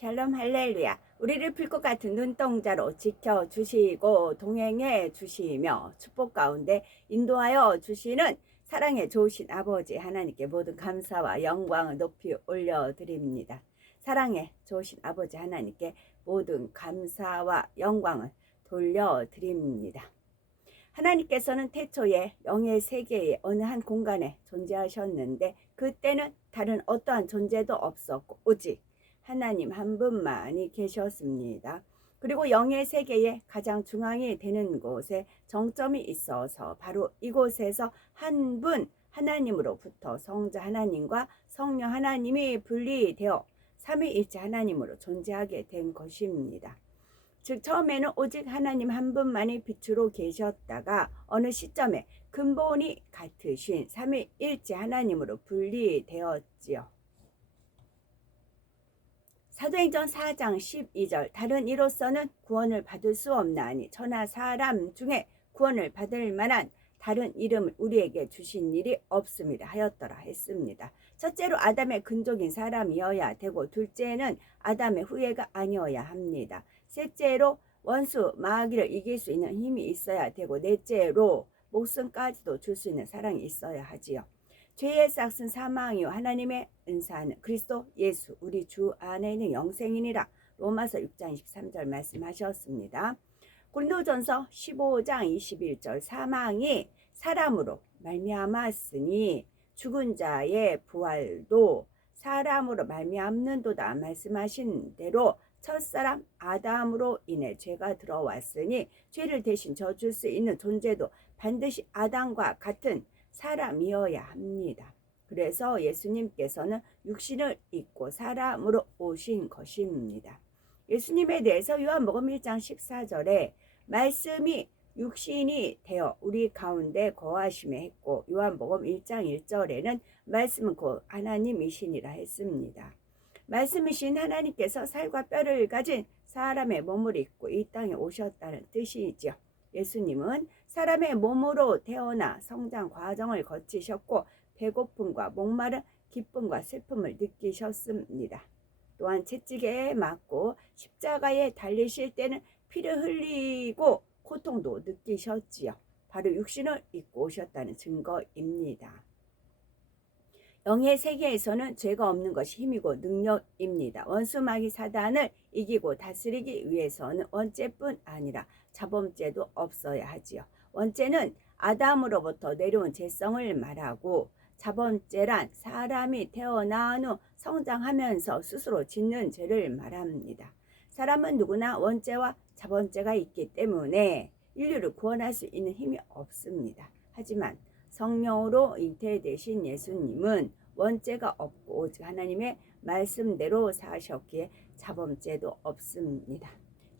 샬롬 할렐루야. 우리를 불꽃 같은 눈동자로 지켜주시고 동행해 주시며 축복 가운데 인도하여 주시는 사랑의 좋으신 아버지 하나님께 모든 감사와 영광을 높이 올려드립니다. 사랑의 좋으신 아버지 하나님께 모든 감사와 영광을 돌려드립니다. 하나님께서는 태초에 영의 세계의 어느 한 공간에 존재하셨는데 그때는 다른 어떠한 존재도 없었고 오직 하나님 한 분만이 계셨습니다. 그리고 영의 세계의 가장 중앙이 되는 곳에 정점이 있어서 바로 이곳에서 한 분 하나님으로부터 성자 하나님과 성령 하나님이 분리되어 삼위일체 하나님으로 존재하게 된 것입니다. 즉 처음에는 오직 하나님 한 분만이 빛으로 계셨다가 어느 시점에 근본이 같으신 삼위일체 하나님으로 분리되었지요. 사도행전 4장 12절 다른 이로서는 구원을 받을 수 없나니 천하 사람 중에 구원을 받을 만한 다른 이름을 우리에게 주신 일이 없습니다 하였더라 했습니다. 첫째로 아담의 근족인 사람이어야 되고 둘째는 아담의 후예가 아니어야 합니다. 셋째로 원수 마귀를 이길 수 있는 힘이 있어야 되고 넷째로 목숨까지도 줄 수 있는 사랑이 있어야 하지요. 죄의 싹은 사망이요 하나님의 은사는 그리스도 예수 우리 주 안에 있는 영생이니라 로마서 6장 23절 말씀하셨습니다. 고린도전서 15장 21절 사망이 사람으로 말미암았으니 죽은 자의 부활도 사람으로 말미암는도다 말씀하신 대로 첫사람 아담으로 인해 죄가 들어왔으니 죄를 대신 져줄 수 있는 존재도 반드시 아담과 같은 사람이어야 합니다. 그래서 예수님께서는 육신을 입고 사람으로 오신 것입니다. 예수님에 대해서 요한복음 1장 14절에 말씀이 육신이 되어 우리 가운데 거하심에 했고 요한복음 1장 1절에는 말씀은 곧 하나님이시니라 했습니다. 말씀이신 하나님께서 살과 뼈를 가진 사람의 몸을 입고 이 땅에 오셨다는 뜻이죠. 예수님은 사람의 몸으로 태어나 성장 과정을 거치셨고 배고픔과 목마른 기쁨과 슬픔을 느끼셨습니다. 또한 채찍에 맞고 십자가에 달리실 때는 피를 흘리고 고통도 느끼셨지요. 바로 육신을 입고 오셨다는 증거입니다. 영의 세계에서는 죄가 없는 것이 힘이고 능력입니다. 원수 마귀 사단을 이기고 다스리기 위해서는 원죄뿐 아니라 자범죄도 없어야 하지요. 원죄는 아담으로부터 내려온 죄성을 말하고 자범죄란 사람이 태어난 후 성장하면서 스스로 짓는 죄를 말합니다. 사람은 누구나 원죄와 자범죄가 있기 때문에 인류를 구원할 수 있는 힘이 없습니다. 하지만 성령으로 잉태되신 예수님은 원죄가 없고 오직 하나님의 말씀대로 사셨기에 자범죄도 없습니다.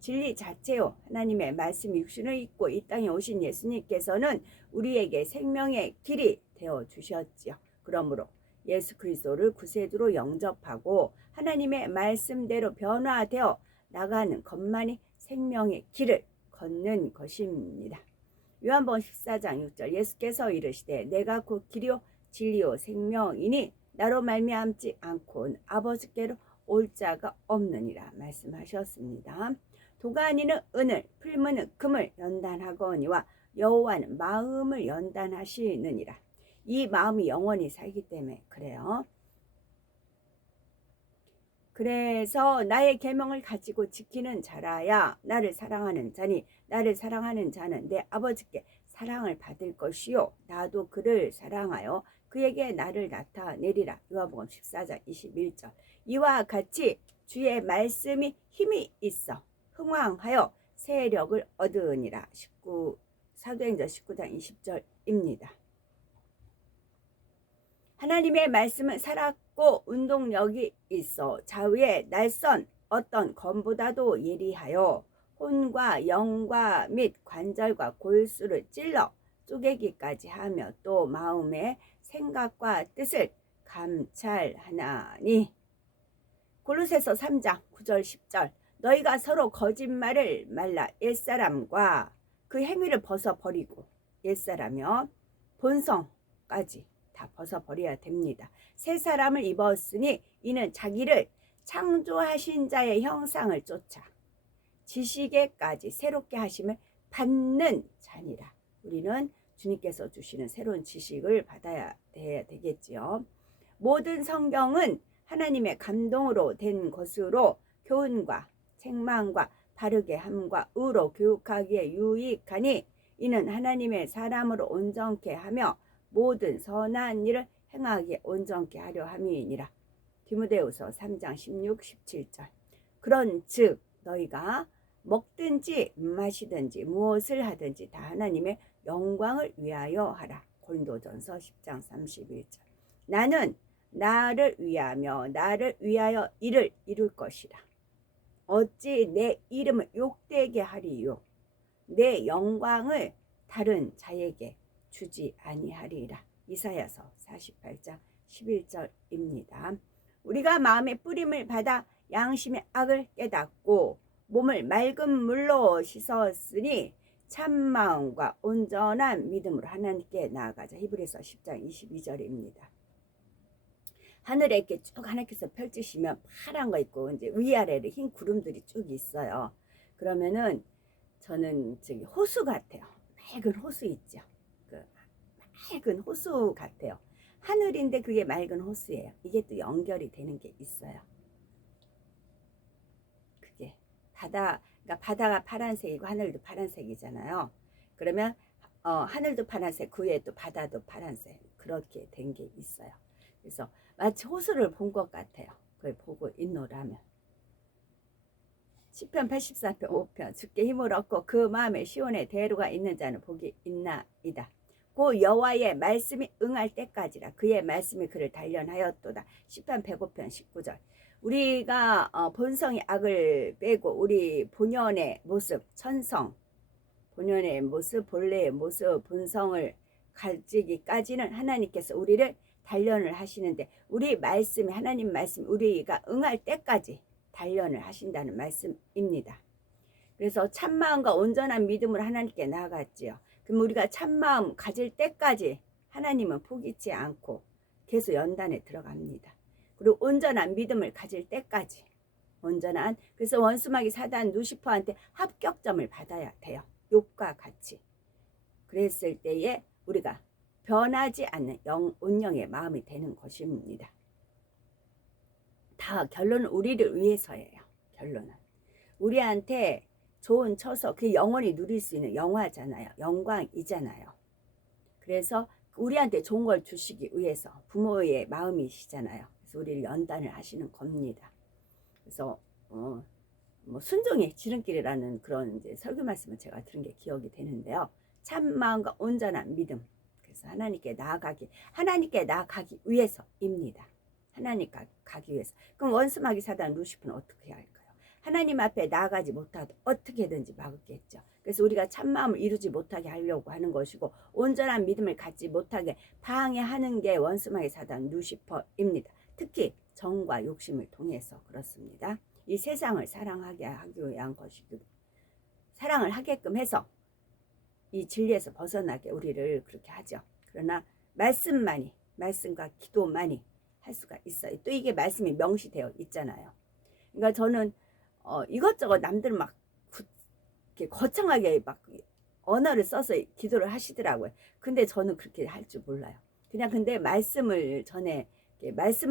진리 자체요 하나님의 말씀 육신을 입고 이 땅에 오신 예수님께서는 우리에게 생명의 길이 되어 주셨지요. 그러므로 예수 그리스도를 구세주로 영접하고 하나님의 말씀대로 변화되어 나가는 것만이 생명의 길을 걷는 것입니다. 요한복음 14장 6절 예수께서 이르시되 내가 곧 길이요 진리요 생명이니 나로 말미암지 않고는 아버지께로 올 자가 없느니라 말씀하셨습니다. 도가니는 은을 풀무는 금을 연단하거니와 여호와는 마음을 연단하시느니라. 이 마음이 영원히 살기 때문에 그래요. 그래서 나의 계명을 가지고 지키는 자라야 나를 사랑하는 자니 나를 사랑하는 자는 내 아버지께 사랑을 받을 것이요 나도 그를 사랑하여 그에게 나를 나타내리라. 요한복음 14장 21절 이와 같이 주의 말씀이 힘이 있어 흥왕하여 세력을 얻으니라. 사도행전 19장 20절입니다. 하나님의 말씀은 살았고 운동력이 있어 좌우의 날선 어떤 검보다도 예리하여 혼과 영과 및 관절과 골수를 찔러 쪼개기까지 하며 또 마음의 생각과 뜻을 감찰하나니. 골로새서 3장 9절 10절 너희가 서로 거짓말을 말라 옛사람과 그 행위를 벗어버리고 옛사람이여 본성까지 다 벗어버려야 됩니다. 새 사람을 입었으니 이는 자기를 창조하신 자의 형상을 쫓아 지식에까지 새롭게 하심을 받는 자니라. 우리는 주님께서 주시는 새로운 지식을 받아야 되겠지요. 모든 성경은 하나님의 감동으로 된 것으로 교훈과 책망과 바르게 함과 의로 교육하기에 유익하니 이는 하나님의 사람으로 온전케 하며 모든 선한 일을 행하기에 온전케 하려 함이니라. 디모데후서 3장 16, 17절. 그런즉 너희가 먹든지 마시든지 무엇을 하든지 다 하나님의 영광을 위하여 하라. 고린도전서 10장 31절. 나는 나를 위하며 나를 위하여 일을 이룰 것이라. 어찌 내 이름을 욕되게 하리요. 내 영광을 다른 자에게 주지 아니하리라. 이사야서 48장 11절입니다. 우리가 마음의 뿌림을 받아 양심의 악을 깨닫고 몸을 맑은 물로 씻었으니 참 마음과 온전한 믿음으로 하나님께 나아가자. 히브리서 10장 22절입니다. 하늘에 이렇게 쭉 하나님께서 펼치시면 파란 거 있고 이제 위아래로 흰 구름들이 쭉 있어요. 그러면은 저는 저기 호수 같아요. 맑은 호수 있죠. 그 맑은 호수 같아요. 하늘인데 그게 맑은 호수예요. 이게 또 연결이 되는 게 있어요. 그게 그러니까 바다가 파란색이고 하늘도 파란색이잖아요. 그러면 하늘도 파란색, 그 위에 또 바다도 파란색, 그렇게 된 게 있어요. 그래서 마치 호수를 본 것 같아요. 그걸 보고 있노라면. 시편 84편 5편. 주께 힘을 얻고 그 마음에 시온에 대로가 있는 자는 복이 있나이다. 고 여호와의 말씀이 응할 때까지라. 그의 말씀이 그를 단련하였도다. 시편 105편 19절. 우리가 본성의 악을 빼고 우리 본연의 모습, 천성, 본연의 모습, 본래의 모습, 본성을 가지기까지는 하나님께서 우리를 단련을 하시는데, 우리 말씀이, 하나님 말씀, 우리가 응할 때까지 단련을 하신다는 말씀입니다. 그래서 참마음과 온전한 믿음으로 하나님께 나아갔지요. 그럼 우리가 참마음 가질 때까지 하나님은 포기치 않고 계속 연단에 들어갑니다. 그리고 온전한 믿음을 가질 때까지, 그래서 원수마귀 사단 루시퍼한테 합격점을 받아야 돼요. 욥과 같이. 그랬을 때에 우리가 변하지 않는 온영의 마음이 되는 것입니다. 다 결론은 우리를 위해서예요. 결론은 우리한테 좋은 처소, 그 영원히 누릴 수 있는 영화잖아요. 영광이잖아요. 그래서 우리한테 좋은 걸 주시기 위해서 부모의 마음이시잖아요. 그래서 우리를 연단을 하시는 겁니다. 그래서 순종의 지름길이라는 그런 이제 설교 말씀을 제가 들은 게 기억이 되는데요. 참 마음과 온전한 믿음. 그래서 하나님께 나아가기 위해서입니다. 하나님 가기 위해서. 그럼 원수마귀 사단 루시퍼는 어떻게 할까요? 하나님 앞에 나아가지 못하도 어떻게든지 막겠죠. 그래서 우리가 참마음을 이루지 못하게 하려고 하는 것이고, 온전한 믿음을 갖지 못하게 방해하는 게 원수마귀 사단 루시퍼입니다. 특히 정과 욕심을 통해서 그렇습니다. 이 세상을 사랑하게 하기 위한 것이고, 사랑을 하게끔 해서 이 진리에서 벗어나게 우리를 그렇게 하죠. 그러나 말씀과 기도만이 할 수가 있어요. 또 이게 말씀이 명시되어 있잖아요. 그러니까 저는 이것저것 남들 막 이렇게 거창하게 막 언어를 써서 기도를 하시더라고요. 근데 저는 그렇게 할 줄 몰라요. 그냥 근데 말씀을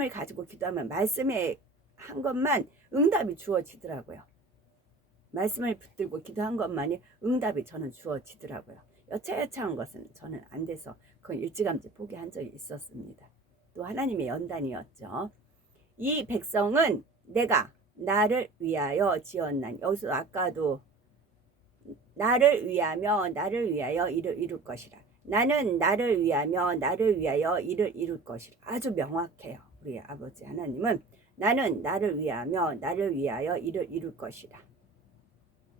가지고 기도하면 말씀에 한 것만 응답이 주어지더라고요. 말씀을 붙들고 기도한 것만이 응답이 저는 주어지더라고요. 여차여차한 것은 저는 안 돼서 그건 일찌감치 포기한 적이 있었습니다. 또 하나님의 연단이었죠. 이 백성은 내가 나를 위하여 지었나니, 여기서 아까도 나를 위하여 일을 이룰 것이라. 나는 나를 위하여 일을 것이라. 아주 명확해요. 우리 아버지 하나님은 나는 나를 위하여 일을 이룰 것이라.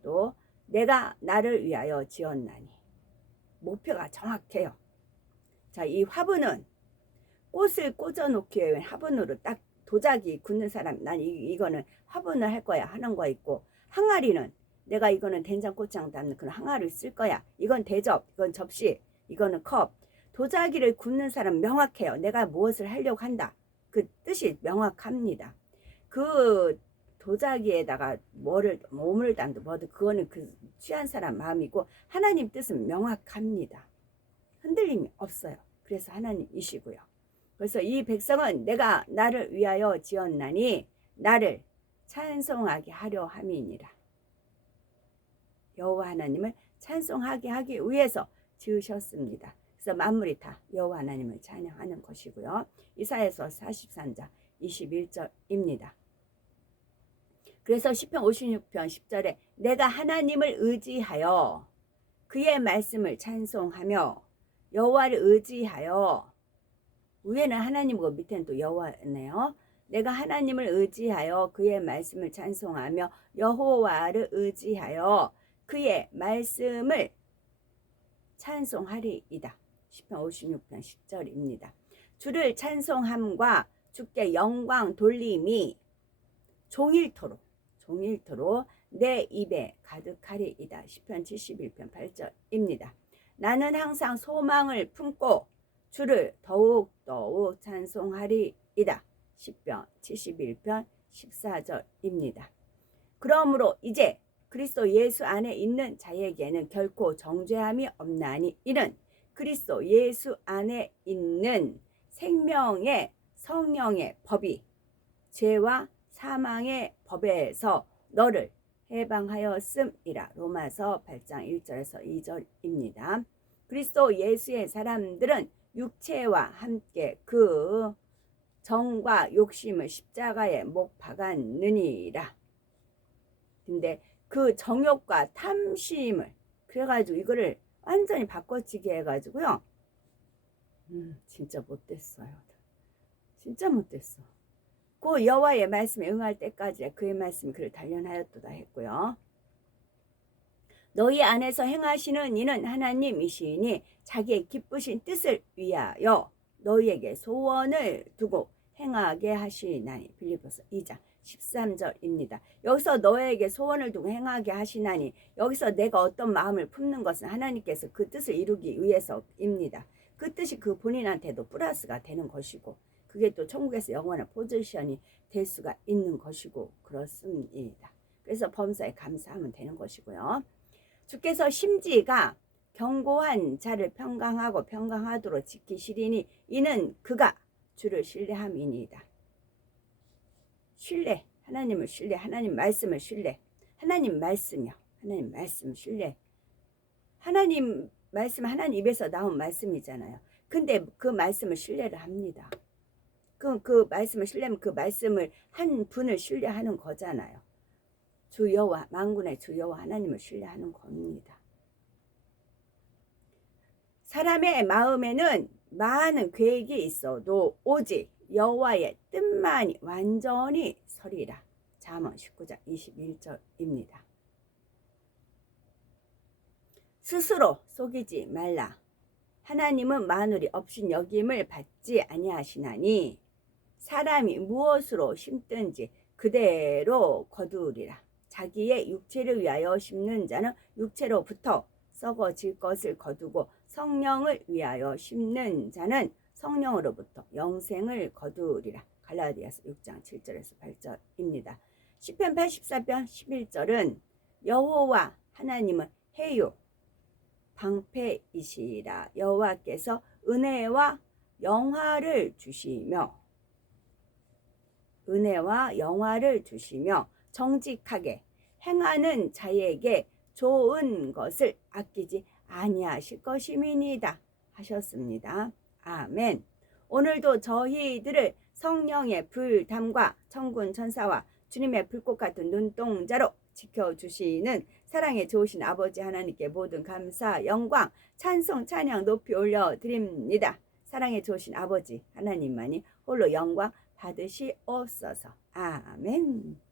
또 내가 나를 위하여 지었나니. 목표가 정확해요. 자, 이 화분은 꽃을 꽂아놓기 위해 화분으로 딱 도자기 굳는 사람, 난 이거는 화분을 할 거야 하는 거 있고, 항아리는 내가 이거는 된장고추장 담는 그런 항아리를 쓸 거야. 이건 대접, 이건 접시, 이거는 컵. 도자기를 굳는 사람 명확해요. 내가 무엇을 하려고 한다. 그 뜻이 명확합니다. 그 도자기에다가 뭐를 몸을 담도 뭐든 그거는 그 취한 사람 마음이고 하나님 뜻은 명확합니다. 흔들림이 없어요. 그래서 하나님이시고요. 그래서 이 백성은 내가 나를 위하여 지었나니 나를 찬송하게 하려 함이니라. 여호와 하나님을 찬송하게 하기 위해서 지으셨습니다. 그래서 만물이 다 여호와 하나님을 찬양하는 것이고요. 이사야서 43장 21절입니다. 그래서 시편 56편 10절에 내가 하나님을 의지하여 그의 말씀을 찬송하며 여호와를 의지하여, 위에는 하나님이고 밑에는 또 여호와네요. 내가 하나님을 의지하여 그의 말씀을 찬송하며 여호와를 의지하여 그의 말씀을 찬송하리이다. 시편 56편 10절입니다. 주를 찬송함과 주께 영광 돌림이 종일토록 내 입에 가득하리이다. 시편 71편 8절입니다. 나는 항상 소망을 품고 주를 더욱 찬송하리이다. 시편 71편 14절입니다. 그러므로 이제 그리스도 예수 안에 있는 자에게는 결코 정죄함이 없나니 이는 그리스도 예수 안에 있는 생명의 성령의 법이 죄와 사망의 법에서 너를 해방하였음이라. 로마서 8장 1절에서 2절입니다. 그리스도 예수의 사람들은 육체와 함께 그 정과 욕심을 십자가에 못 박았느니라. 근데 그 정욕과 탐심을 그래가지고 이거를 완전히 바꿔치기 해가지고요. 진짜 못됐어요. 진짜 못됐어. 그 여호와의 말씀에 응할 때까지 그의 말씀이 그를 단련하였도다 했고요. 너희 안에서 행하시는 이는 하나님이시니 자기의 기쁘신 뜻을 위하여 너희에게 소원을 두고 행하게 하시나니. 빌립보서 2장 13절입니다. 여기서 너에게 소원을 두고 행하게 하시나니, 여기서 내가 어떤 마음을 품는 것은 하나님께서 그 뜻을 이루기 위해서입니다. 그 뜻이 그 본인한테도 플러스가 되는 것이고 그게 또 천국에서 영원한 포지션이 될 수가 있는 것이고 그렇습니다. 그래서 범사에 감사하면 되는 것이고요. 주께서 심지가 견고한 자를 평강하도록 지키시리니 이는 그가 주를 신뢰함이니이다. 신뢰, 하나님을 신뢰, 하나님 말씀을 신뢰, 하나님 말씀이요, 하나님 말씀 신뢰. 하나님 말씀, 하나님 입에서 나온 말씀이잖아요. 근데 그 말씀을 신뢰를 합니다. 그 말씀을 신뢰하면 그 말씀을 한 분을 신뢰하는 거잖아요. 주 여호와, 만군의 주 여호와 하나님을 신뢰하는 겁니다. 사람의 마음에는 많은 계획이 있어도 오직 여호와의 뜻만이 완전히 서리라. 잠언 19장 21절입니다. 스스로 속이지 말라. 하나님은 만물이 업신여김을 받지 아니하시나니 사람이 무엇으로 심든지 그대로 거두리라. 자기의 육체를 위하여 심는 자는 육체로부터 썩어질 것을 거두고 성령을 위하여 심는 자는 성령으로부터 영생을 거두리라. 갈라디아서 6장 7절에서 8절입니다. 시편 84편 11절은 여호와 하나님은 해요 방패이시라. 여호와께서 은혜와 영화를 주시며 정직하게 행하는 자에게 좋은 것을 아끼지 아니하실 것임이니이다 하셨습니다. 아멘. 오늘도 저희들을 성령의 불담과 천군 천사와 주님의 불꽃 같은 눈동자로 지켜주시는 사랑에 좋으신 아버지 하나님께 모든 감사, 영광, 찬송, 찬양 높이 올려드립니다. 사랑에 좋으신 아버지 하나님만이 홀로 영광 받으시옵소서. 아멘.